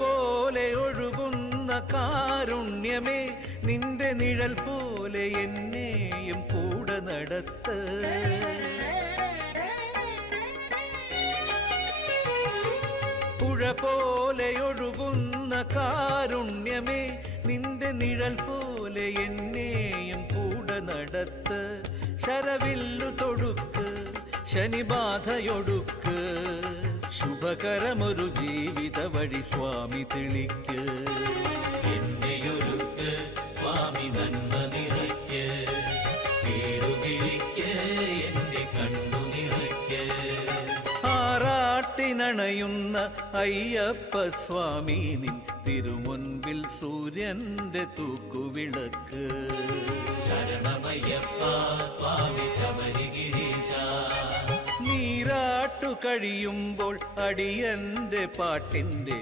പോലെ ഒഴുകുന്ന കാരുണ്യമേ, നിന്റെ നിഴൽ പോലെ എന്നെയും കൂടെ നടത്ത്. പുഴ പോലെ ഒഴുകുന്ന കാരുണ്യമേ, നിന്റെ നിഴൽ പോലെ എന്നെയും കൂടെ നടത്ത്. ശരവില്ലു തൊടുക്ക്, ശനിബാധയൊടുക്ക്, ശുഭകരമൊരു ജീവിത വഴി സ്വാമി തെളിക്ക്. എന്നെയൊരുക്ക് സ്വാമി നന്മ നിറയ്ക്ക്, പേരുവിളിക്ക് എന്റെ കണ്ണു നിറയ്ക്ക്. ആറാട്ടിനണയുന്ന അയ്യപ്പ സ്വാമി, നിൻ തിരുമുൻപിൽ സൂര്യന്റെ തൂക്കുവിളക്ക്. ശരണമയ്യപ്പ സ്വാമി ശബരിഗിരീശ. നീരാട്ടു കഴിയുമ്പോൾ അടിയന്റെ പാട്ടിന്റെ